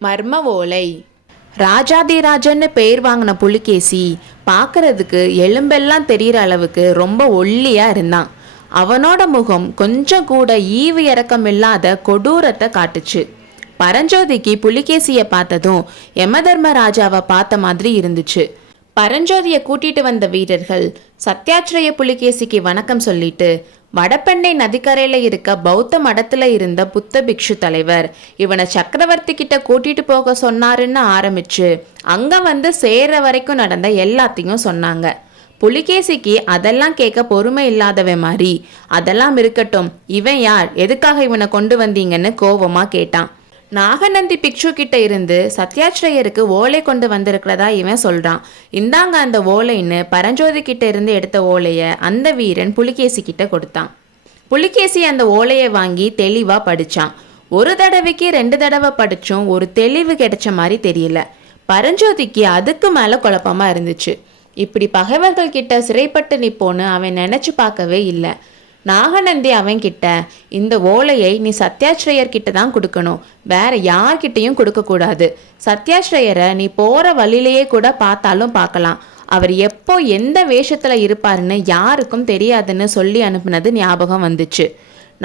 மர்ம ஓலை. ராஜாதிராஜன்னு பெயர் வாங்கின புலிகேசி பார்க்கறதுக்கு எலும்பெல்லாம் தெரிகிற அளவுக்கு ரொம்ப ஒல்லியா இருந்தான். அவனோட முகம் கொஞ்சம் கூட ஈவு இறக்கம் இல்லாத கொடூரத்தை காட்டுச்சு. பரஞ்சோதிக்கு புலிகேசியை பார்த்ததும் யமதர்மராஜாவை பார்த்த மாதிரி இருந்துச்சு. பரஞ்சோதியை கூட்டிட்டு வந்த வீரர்கள் சத்யாச்சிரய புலிகேசிக்கு வணக்கம் சொல்லிட்டு வடபெண்ணை நதிக்கரையில இருக்க பௌத்த மடத்துல இருந்த புத்த பிக்ஷு தலைவர் இவனை சக்கரவர்த்தி கிட்ட கூட்டிட்டு போக சொன்னாருன்னு ஆரம்பிச்சு அங்க வந்து சேர்ற வரைக்கும் நடந்த எல்லாத்தையும் சொன்னாங்க. புலிகேசிக்கு அதெல்லாம் கேட்க பொறுமை இல்லாதவன் மாதிரி, அதெல்லாம் இருக்கட்டும், இவன் யார், எதுக்காக இவனை கொண்டு வந்தீங்கன்னு கோவமா கேட்டான். நாகநந்தி பிக்ஷு கிட்ட இருந்து சத்யாச்சிரயருக்கு ஓலை கொண்டு வந்திருக்கிறதா இவன் சொல்றான். இந்தாங்க அந்த ஓலைன்னு பரஞ்சோதி கிட்ட இருந்து எடுத்த ஓலைய அந்த வீரன் புலிகேசி கிட்ட கொடுத்தான். புலிகேசி அந்த ஓலையை வாங்கி தெளிவா படிச்சான். ஒரு தடவைக்கு 2 தடவை படிச்சும் ஒரு தெளிவு கிடைச்ச மாதிரி தெரியல. பரஞ்சோதிக்கு அதுக்கு மேல குழப்பமா இருந்துச்சு. இப்படி பகைவர்கள் கிட்ட சிறைப்பட்டு நிப்போன்னு அவன் நினைச்சு பார்க்கவே இல்லை. நாகநந்தி அவன்கிட்ட, இந்த ஓலையை நீ சத்யாச்சிரயர்கிட்ட தான் கொடுக்கணும், வேற யார்கிட்டையும் கொடுக்கக்கூடாது. சத்யாச்சிரயரை நீ போற வழியிலேயே கூட பார்த்தாலும் பார்க்கலாம், அவர் எப்போ எந்த வேஷத்துல இருப்பாருன்னு யாருக்கும் தெரியாதுன்னு சொல்லி அனுப்புனது ஞாபகம் வந்துச்சு.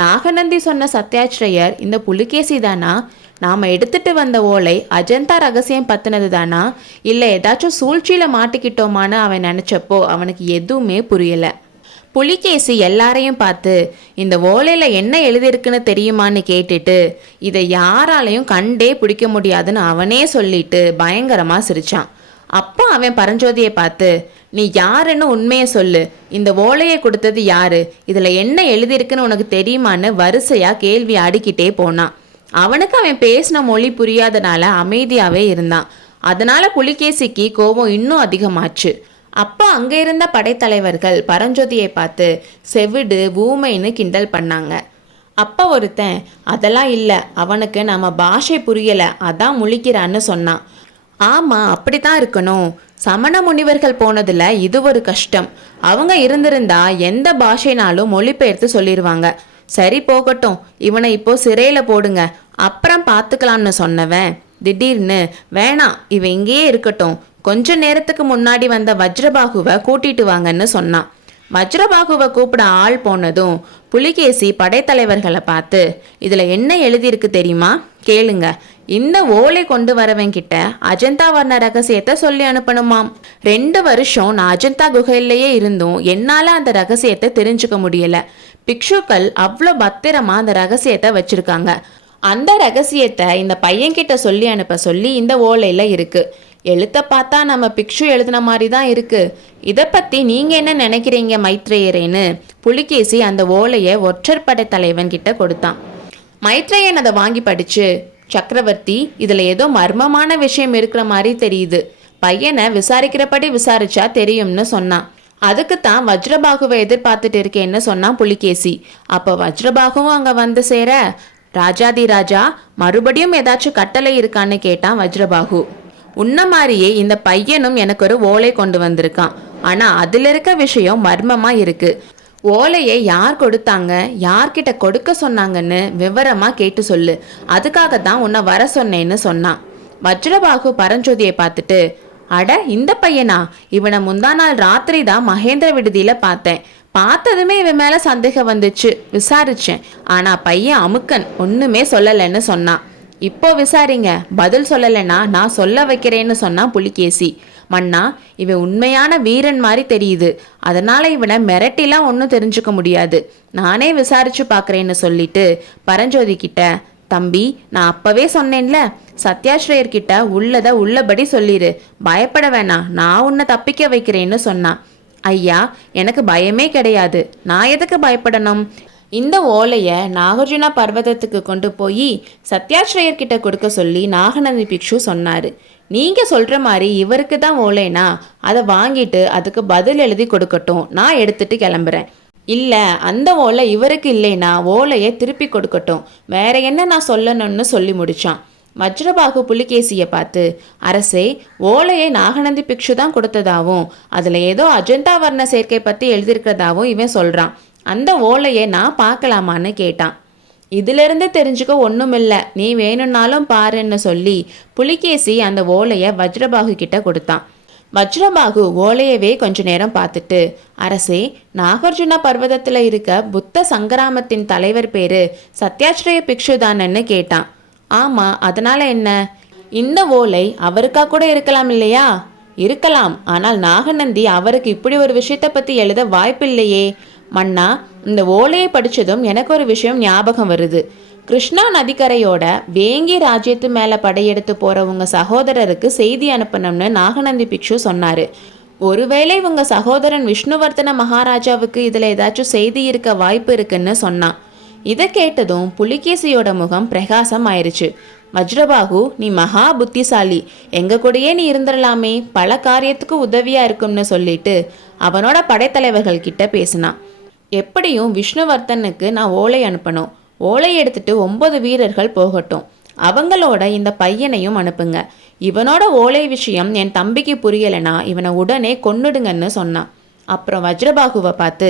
நாகநந்தி சொன்ன சத்யாச்சிரயர் இந்த புலிகேசி தானா? நாம எடுத்துட்டு வந்த ஓலை அஜந்தா ரகசியம் பத்தினது தானா, இல்லை ஏதாச்சும் சூழ்ச்சியில மாட்டிக்கிட்டோமான்னு அவன் நினைச்சப்போ அவனுக்கு எதுவுமே புரியல. புலிகேசி எல்லாரையும் பார்த்து இந்த ஓலையில் என்ன எழுதியிருக்குன்னு தெரியுமான்னு கேட்டுட்டு இதை யாராலையும் கண்டே பிடிக்க முடியாதுன்னு அவனே சொல்லிட்டு பயங்கரமாக சிரிச்சான். அப்போ அவன் பரஞ்சோதியை பார்த்து, நீ யாருன்னு உண்மையை சொல்லு, இந்த ஓலையை கொடுத்தது யாரு, இதில் என்ன எழுதியிருக்குன்னு உனக்கு தெரியுமான்னு வரிசையாக கேள்வி அடிக்கிட்டே போனான். அவனுக்கு அவன் பேசின மொழி புரியாதனால அமைதியாகவே இருந்தான். அதனால புலிகேசிக்கு கோபம் இன்னும் அதிகமாச்சு. அப்போ அங்கே இருந்த படைத்தலைவர்கள் பரஞ்சோதியை பார்த்து செவிடு ஊமைன்னு கிண்டல் பண்ணாங்க. அப்போ ஒருத்தன், அதெல்லாம் இல்லை, அவனுக்கு நம்ம பாஷை புரியலை, அதான் முழிக்கிறான்னு சொன்னான். ஆமாம், அப்படித்தான் இருக்கணும், சமண முனிவர்கள் போனதில் இது ஒரு கஷ்டம், அவங்க இருந்திருந்தா எந்த பாஷைனாலும் மொழிபெயர்த்து சொல்லிடுவாங்க. சரி போகட்டும், இவனை இப்போ சிறையில் போடுங்க, அப்புறம் பார்த்துக்கலாம்னு சொன்னவன் திடீர்னு, வேணாம் இவன் இங்கேயே இருக்கட்டும், கொஞ்ச நேரத்துக்கு முன்னாடி வந்த வஜ்ரபாகுவை கூட்டிட்டு வாங்கன்னு சொன்னான். வஜ்ரபாகுவை கூப்பிட ஆள் போனதும் புலிகேசி படைத்தலைவர்களை பார்த்து, இதுல என்ன எழுதியிருக்கு தெரியுமா, கேளுங்க. இந்த ஓலை கொண்டு வரவங்கிட்ட அஜந்தா வர்ண ரகசியத்தை சொல்லி அனுப்பணுமாம். 2 வருஷம் நான் அஜந்தா குகையிலேயே இருந்தும் என்னால அந்த ரகசியத்தை தெரிஞ்சுக்க முடியல. பிக்ஷுக்கள் அவ்வளோ பத்திரமா அந்த ரகசியத்தை வச்சிருக்காங்க. அந்த ரகசியத்தை இந்த பையன்கிட்ட சொல்லி அனுப்ப சொல்லி இந்த ஓலையில இருக்கு. எழுத்த பார்த்தா நம்ம பிக்ஷு எழுதின மாதிரி தான் இருக்கு. இதை பற்றி நீங்கள் என்ன நினைக்கிறீங்க மைத்ரேயரேன்னு புலிகேசி அந்த ஓலையை ஒற்றற்படை தலைவன் கிட்ட கொடுத்தான். மைத்ரேயன் அதை வாங்கி படிச்சு, சக்கரவர்த்தி, இதில் ஏதோ மர்மமான விஷயம் இருக்கிற மாதிரி தெரியுது, பையனை விசாரிக்கிறபடி விசாரிச்சா தெரியும்னு சொன்னான். அதுக்கு தான் வஜ்ரபாகுவை எதிர்பார்த்துட்டு இருக்கேன்னு சொன்னான் புலிகேசி. அப்போ வஜ்ரபாகுவும் அங்கே வந்து சேர, ராஜாதி ராஜா, மறுபடியும் ஏதாச்சும் கட்டளை இருக்கான்னு கேட்டான் வஜ்ரபாகு. உன்ன மாதிரியே இந்த பையனும் எனக்கு ஒரு ஓலை கொண்டு வந்திருக்கான், ஆனா அதுல இருக்க விஷயம் மர்மமா இருக்கு. ஓலையை யார் கொடுத்தாங்க, யார்கிட்ட கொடுக்க சொன்னாங்கன்னு விவரமா கேட்டு சொல்லு, அதுக்காக தான் உன்னை வர சொன்னேன்னு சொன்னான். வஜ்ரபாகு பரஞ்சோதியை பார்த்துட்டு, அட இந்த பையனா, இவனை முந்தா நாள் ராத்திரி தான் மகேந்திர விடுதியில பார்த்தேன், பார்த்ததுமே இவன் மேல சந்தேகம் வந்துச்சு, விசாரிச்சேன், ஆனா பையன் அமுக்கன், ஒண்ணுமே சொல்லலைன்னு சொன்னான். இப்போ விசாரிங்க, பதில் சொல்லலைன்னா நான் சொல்ல வைக்கிறேன்னு சொன்னான் புலிகேசி. மன்னா, இவன் உண்மையான வீரன் மாதிரி தெரியுது, அதனால இவனை மிரட்டிலாம் ஒன்றும் தெரிஞ்சுக்க முடியாது, நானே விசாரிச்சு பார்க்குறேன்னு சொல்லிட்டு பரஞ்சோதி கிட்ட, தம்பி, நான் அப்பவே சொன்னேன்ல, சத்யாச்சிரயர்கிட்ட உள்ளதை உள்ளபடி சொல்லிடு, பயப்பட வேணாம், நான் உன்னை தப்பிக்க வைக்கிறேன்னு சொன்னான். ஐயா, எனக்கு பயமே கிடையாது, நான் எதுக்கு பயப்படணும்? இந்த ஓலையை நாகார்ஜுனா பர்வதத்துக்கு கொண்டு போய் சத்யாச்சிரயர்கிட்ட கொடுக்க சொல்லி நாகநந்தி பிக்ஷு சொன்னார். நீங்கள் சொல்கிற மாதிரி இவருக்கு தான் ஓலைனா அதை வாங்கிட்டு அதுக்கு பதில் எழுதி கொடுக்கட்டும், நான் எடுத்துட்டு கிளம்புறேன். இல்லை, அந்த ஓலை இவருக்கு இல்லைனா ஓலையை திருப்பி கொடுக்கட்டும், வேற என்ன நான் சொல்லணும்னு சொல்லி முடித்தான். வஜ்ரபாகு புலிகேசியை பார்த்து, அரசே, ஓலையை நாகநந்தி பிக்ஷு தான் கொடுத்ததாவும் அதில் ஏதோ அஜந்தா வர்ண சேர்க்கை பற்றி எழுதியிருக்கிறதாவும் இவன் சொல்கிறான், அந்த ஓலையை நான் பார்க்கலாமான்னு கேட்டான். இதிலிருந்து தெரிஞ்சுக்க ஒண்ணுமில்ல, நீ வேணும்னாலும் பாருன்னு சொல்லி புலிகேசி அந்த ஓலையை வஜ்ரபாகு கிட்ட கொடுத்தான். வஜ்ரபாகு ஓலையவே கொஞ்ச நேரம் பார்த்துட்டு, அரசே, நாகார்ஜுன பர்வதத்தில் இருக்க புத்த சங்கிராமத்தின் தலைவர் பேரு சத்யாஸ்ரய பிக்ஷு தானன்னு கேட்டான். ஆமா, அதனால என்ன? இந்த ஓலை அவருக்கா கூட இருக்கலாம் இல்லையா? இருக்கலாம், ஆனால் நாகநந்தி அவருக்கு இப்படி ஒரு விஷயத்தை பத்தி எழுத வாய்ப்பில்லையே. மன்னா, இந்த ஓலையை படிச்சதும் எனக்கு ஒரு விஷயம் ஞாபகம் வருது. கிருஷ்ணா நதிக்கரையோட வேங்கி ராஜ்யத்து மேல படையெடுத்து போற உங்க சகோதரருக்கு செய்தி அனுப்பணும்னு நாகநந்தி பிக்ஷு சொன்னாரு. ஒருவேளை உங்க சகோதரன் விஷ்ணுவர்தன மகாராஜாவுக்கு இதுல ஏதாச்சும் செய்தி இருக்க வாய்ப்பு இருக்குன்னு சொன்னான். இதை கேட்டதும் புலிகேசியோட முகம் பிரகாசம் ஆயிருச்சு. வஜ்ரபாகு, நீ மகா புத்திசாலி, எங்க கூடயே நீ இருந்துடலாமே, பல காரியத்துக்கு உதவியா இருக்கும்னு சொல்லிட்டு அவனோட படைத்தலைவர்கள் கிட்ட பேசினான். எப்படியும் விஷ்ணுவர்தனுக்கு நான் ஓலை அனுப்பணும். ஓலை எடுத்துட்டு 9 வீரர்கள் போகட்டும். அவங்களோட இந்த பையனையும் அனுப்புங்க. இவனோட ஓலை விஷயம் என் தம்பிக்கு புரியலைனா இவனை உடனே கொன்னுடுங்கன்னு சொன்னான். அப்புறம் வஜ்ரபாகுவை பார்த்து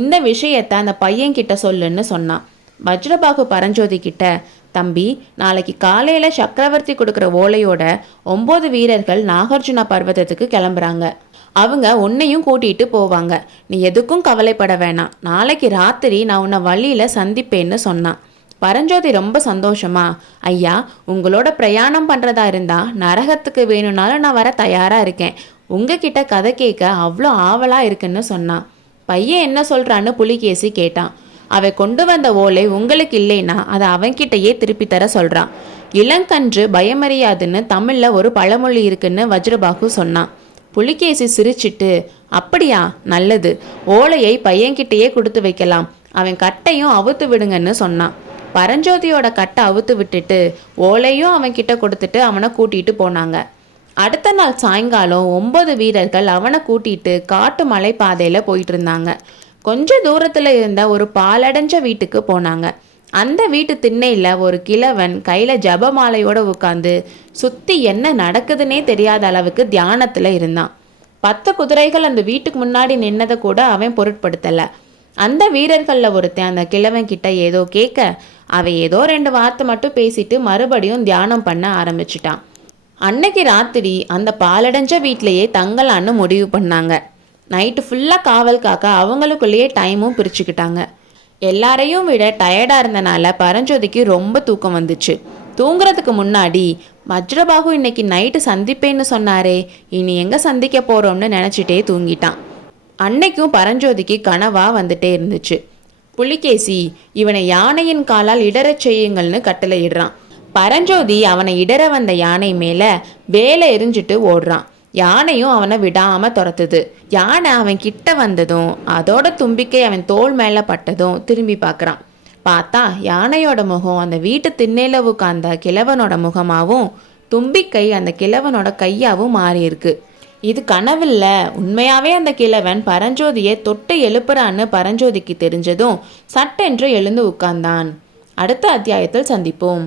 இந்த விஷயத்தை அந்த பையன்கிட்ட சொல்லுன்னு சொன்னான். வஜ்ரபாகு பரஞ்சோதி கிட்ட, தம்பி, நாளைக்கு காலையில சக்கரவர்த்தி கொடுக்குற ஓலையோட 9 வீரர்கள் நாகார்ஜுன பர்வதத்துக்கு கிளம்புறாங்க. அவங்க உன்னையும் கூட்டிட்டு போவாங்க. நீ எதுக்கும் கவலைப்பட வேணாம். நாளைக்கு ராத்திரி நான் உன்னை வழியில சந்திப்பேன்னு சொன்னான். பரஞ்சோதி ரொம்ப சந்தோஷமா, ஐயா, உங்களோட பிரயாணம் பண்றதா இருந்தா நரகத்துக்கு வேணும்னாலும் நான் வர தயாரா இருக்கேன். உங்ககிட்ட கதை கேட்க அவ்வளோ ஆவலா இருக்குன்னு சொன்னான். பையன் என்ன சொல்றான்னு புலிகேசி கேட்டான். அவ கொண்டு வந்த ஓலை உங்களுக்கு இல்லைன்னா அதை அவன்கிட்டயே திருப்பி தர சொல்றான். இளங்கன்று பயமறியாதுன்னு தமிழ்ல ஒரு பழமொழி இருக்குன்னு வஜ்ரபாகு சொன்னான். புலிகேசி சிரிச்சிட்டு, அப்படியா, நல்லது, ஓலையை பையன்கிட்டயே கொடுத்து வைக்கலாம். அவன் கட்டையும் அவுத்து விடுங்கன்னு சொன்னான். பரஞ்சோதியோட கட்டை அவுத்து விட்டுட்டு ஓலையும் அவன் கிட்ட கொடுத்துட்டு அவனை கூட்டிட்டு போனாங்க. அடுத்த நாள் சாயங்காலம் 9 வீரர்கள் அவனை கூட்டிட்டு காட்டு மலை பாதையில போயிட்டு இருந்தாங்க. கொஞ்ச தூரத்துல இருந்த ஒரு பாலடைஞ்ச வீட்டுக்கு போனாங்க. அந்த வீட்டு திண்ணையில ஒரு கிழவன் கையில ஜபமாலையோட உட்காந்து சுத்தி என்ன நடக்குதுன்னே தெரியாத அளவுக்கு தியானத்துல இருந்தான். 10 குதிரைகள் அந்த வீட்டுக்கு முன்னாடி நின்னதை கூட அவன் பொருட்படுத்தல. அந்த வீரர்கள்ல ஒருத்தன் அந்த கிழவன் கிட்ட ஏதோ கேட்க அவன் ஏதோ 2 வார்த்தை மட்டும் பேசிட்டு மறுபடியும் தியானம் பண்ண ஆரம்பிச்சிட்டான். அன்னைக்கு ராத்திரி அந்த பாலடைஞ்ச வீட்டிலேயே தங்கலான்னு முடிவு பண்ணாங்க. நைட்டு ஃபுல்லாக காவல் காக்க அவங்களுக்குள்ளேயே டைமும் பிரிச்சுக்கிட்டாங்க. எல்லாரையும் விட டயர்டாக இருந்தனால பரஞ்சோதிக்கு ரொம்ப தூக்கம் வந்துச்சு. தூங்குறதுக்கு முன்னாடி, வஜ்ரபாகு இன்னைக்கு நைட்டு சந்திப்பேன்னு சொன்னாரே, இனி எங்கே சந்திக்க போகிறோம்னு நினச்சிட்டே தூங்கிட்டான். அன்னைக்கும் பரஞ்சோதிக்கு கனவா வந்துட்டே இருந்துச்சு. புலிகேசி இவனை யானையின் காலால் இடறச் செய்யுங்கள்னு கட்டளையிடுறான். பரஞ்சோதி அவனை இடற வந்த யானை மேலே வேலை எரிஞ்சிட்டு ஓடுறான். யானையும் அவனை விடாம துரத்துது. யானை அவன் கிட்ட வந்ததும் அதோட தும்பிக்கை அவன் தோல் மேல பட்டதும் திரும்பி பார்க்கறான். பார்த்தா யானையோட முகம் அந்த வீட்டு திண்ணையில உட்கார்ந்த கிழவனோட முகமாவும் தும்பிக்கை அந்த கிழவனோட கையாவும் மாறி இருக்கு. இது கனவில்ல, உண்மையாவே அந்த கிழவன் பரஞ்சோதியை தொட்டு எழுப்புறான்னு பரஞ்சோதிக்கு தெரிஞ்சதும் சட்டென்று எழுந்து உட்கார்ந்தான். அடுத்த அத்தியாயத்தில் சந்திப்போம்.